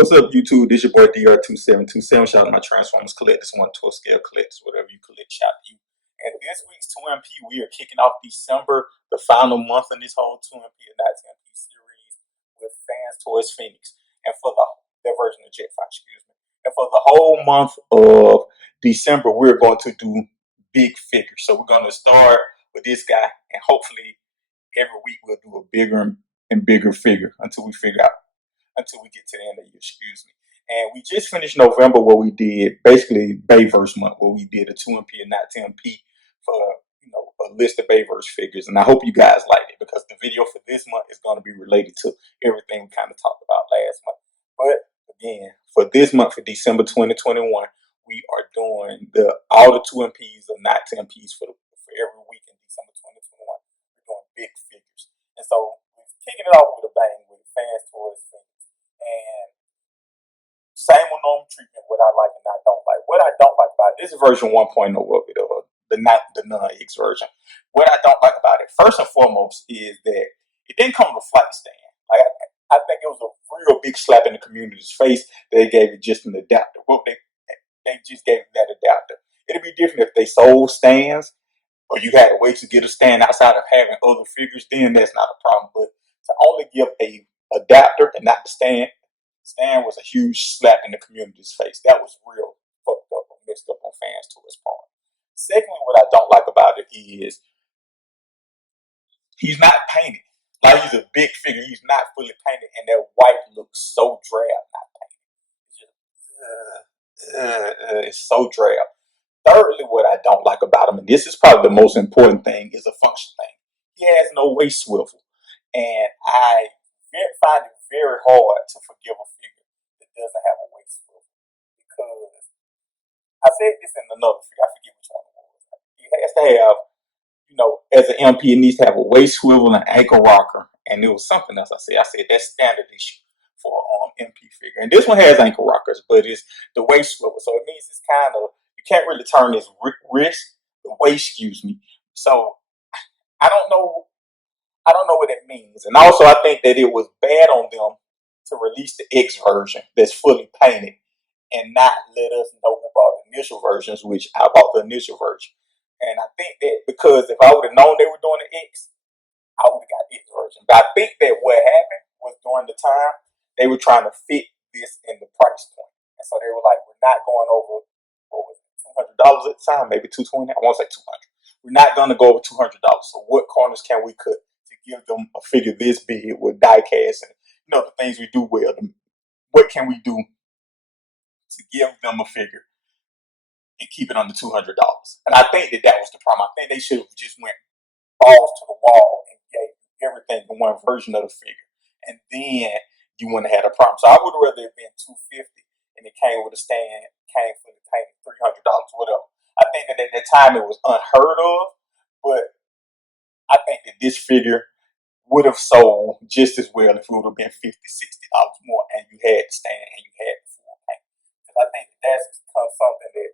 What's up, YouTube? This your boy DR2727. Shout out to my Transformers collectors, 1/12 scale collectors, whatever you collect, shout out to you. And this week's 2MP, we are kicking off December, the final month in this whole 2MP and not 10MP series with Fanstoys Phoenix. And for their version of Jetfire, excuse me. And for the whole month of December, we're going to do big figures. So we're going to start with this guy, and hopefully every week we'll do a bigger and bigger figure until we get to the end of the year, excuse me. And we just finished November where we did basically Bayverse month, where we did a 2MP and not 10MP for a list of Bayverse figures. And I hope you guys liked it, because the video for this month is going to be related to everything we kind of talked about last month. But again, for this month, for December 2021, we are doing all the 2MPs or not 10Ps for every week in December 2021. We're doing big figures. And so we're kicking it off with a bang with Fanstoys Phoenix. And same with normal treatment, what I like and I don't like. What I don't like about it, this is version 1.0 of it, the non-X version. What I don't like about it, first and foremost, is that it didn't come with a flight stand. Like I think it was a real big slap in the community's face that they gave it just an adapter. Well, they just gave it that adapter. It'd be different if they sold stands, or you had a way to get a stand outside of having other figures. Then that's not a problem. But to only give a adapter and not the stand was a huge slap in the community's face. That was real fucked up and messed up on Fanstoys' part. Secondly, what I don't like about it is he's not painted. Like, he's a big figure. He's not fully painted, and that white looks so drab not painted. It's so drab. Thirdly, what I don't like about him, and this is probably the most important thing, is a function thing. He has no waist swivel. And I find it very hard to forgive a figure that doesn't have a waist swivel. Because I said this in another figure, I forget which one it was. He has to have, as an MP, it needs to have a waist swivel and ankle rocker. And there was something else I said. I said that's standard issue for MP figure. And this one has ankle rockers, but it's the waist swivel. So it means it's kind of, you can't really turn his wrist, the waist, excuse me. So I don't know what it means. And also, I think that it was bad on them to release the X version that's fully painted and not let us know about the initial versions, which I bought the initial version. And I think that because if I would have known they were doing the X, I would have got the X version. But I think that what happened was during the time, they were trying to fit this in the price point. And so they were like, we're not going over, what was it, $200 at the time, maybe $220. I won't say $200. We're not going to go over $200. So what corners can we cut to give them a figure this big with die cast and the things we do well? What can we do to give them a figure and keep it under $200? And I think that was the problem. I think they should have just went balls to the wall and gave everything in one version of the figure, and then you wouldn't have had a problem. So I would have rather it been $250 and it came with a stand, came for the paint, $300, whatever. I think that at that time it was unheard of, but I think that this figure would have sold just as well if it would have been $50, $60 more, and you had the stand and you had the full paint. Because I think that's something that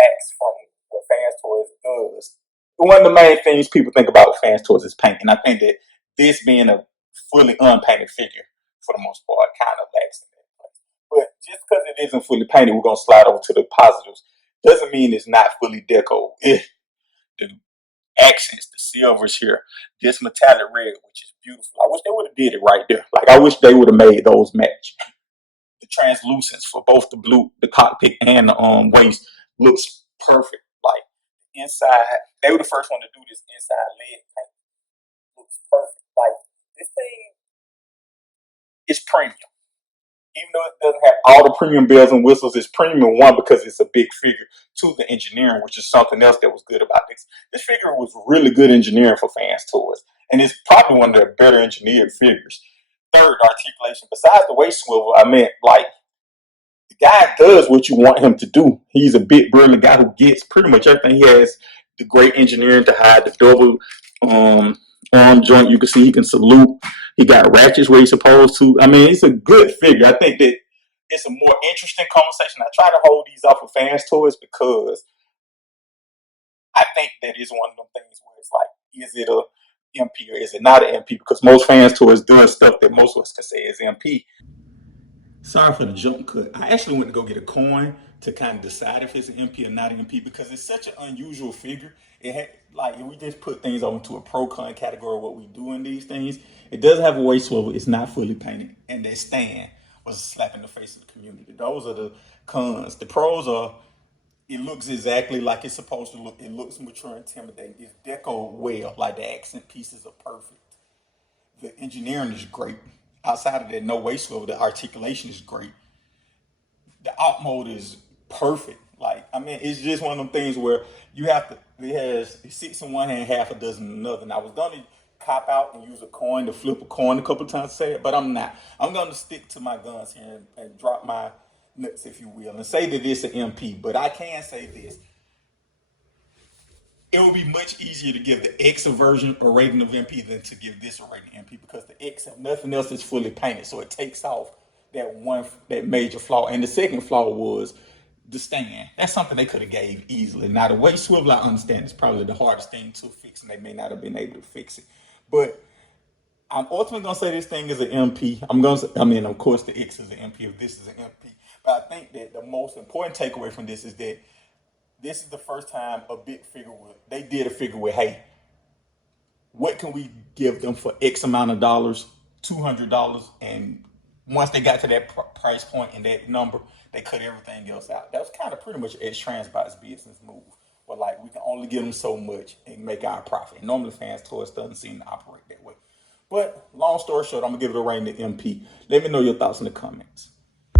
lacks from what Fanstoys does. One of the main things people think about with Fanstoys is paint, and I think that this being a fully unpainted figure, for the most part, kind of lacks in that place. But just because it isn't fully painted, we're going to slide over to the positives. Doesn't mean it's not fully decoed. The accents, the silvers here, this metallic red, which is beautiful. I wish they would have did it right there. Like, I wish they would have made those match. The translucence for both the blue, the cockpit, and the waist looks perfect. Like, inside, they were the first one to do this inside lid paint. Looks perfect. Like, this thing is premium. Even though it doesn't have all the premium bells and whistles, it's premium, one, because it's a big figure. Two, the engineering, which is something else that was good about this. This figure was really good engineering for Fanstoys, and it's probably one of their better engineered figures. Third, articulation. Besides the waist swivel, I meant, like, the guy does what you want him to do. He's a big, brilliant guy who gets pretty much everything. He has the great engineering to hide the double arm joint. You can see he can salute. He got ratchets where he's supposed to. I mean, it's a good figure. I think that it's a more interesting conversation. I try to hold these off of Fanstoys because I think that is one of them things where it's like, is it a MP or is it not an MP? Because most Fanstoys doing stuff that most of us can say is MP. Sorry for the jump cut. I actually went to go get a coin to kind of decide if it's an MP or not an MP because it's such an unusual figure. It had like if we just put things onto a pro con category of what we do in these things. It does have a waist swivel. It's not fully painted, and that stand was a slap in the face of the community. Those are the cons. The pros are it looks exactly like it's supposed to look. It looks mature, intimidating. It's decoed well, like the accent pieces are perfect. The engineering is great. Outside of that, no waist swivel, the articulation is great. The op mode is perfect. Like, I mean, it's just one of them things where you have to, it has six in one hand, half a dozen in another. And I was going to cop out and use a coin to flip a coin a couple times to say it, but I'm not. I'm going to stick to my guns here and drop my nuts, if you will, and say that it's an MP. But I can say this it would be much easier to give the X a version or rating of MP than to give this a rating of MP because the X, if nothing else, is fully painted, so it takes off that major flaw. And the second flaw was the stand. That's something they could have gave easily. Now the waist swivel, I understand, is probably the hardest thing to fix, and they may not have been able to fix it. But I'm ultimately gonna say this thing is an MP. I mean, of course, the X is an MP if this is an MP. But I think that the most important takeaway from this is that this is the first time a big figure they did a figure with, hey, what can we give them for X amount of dollars, $200, and once they got to that price point and that number, they cut everything else out. That was kind of pretty much x-transbots business move. But like we can only give them so much and make our profit. And normally Fanstoys doesn't seem to operate that way. But long story short, I'm gonna give it a rating to MP. Let me know your thoughts in the comments.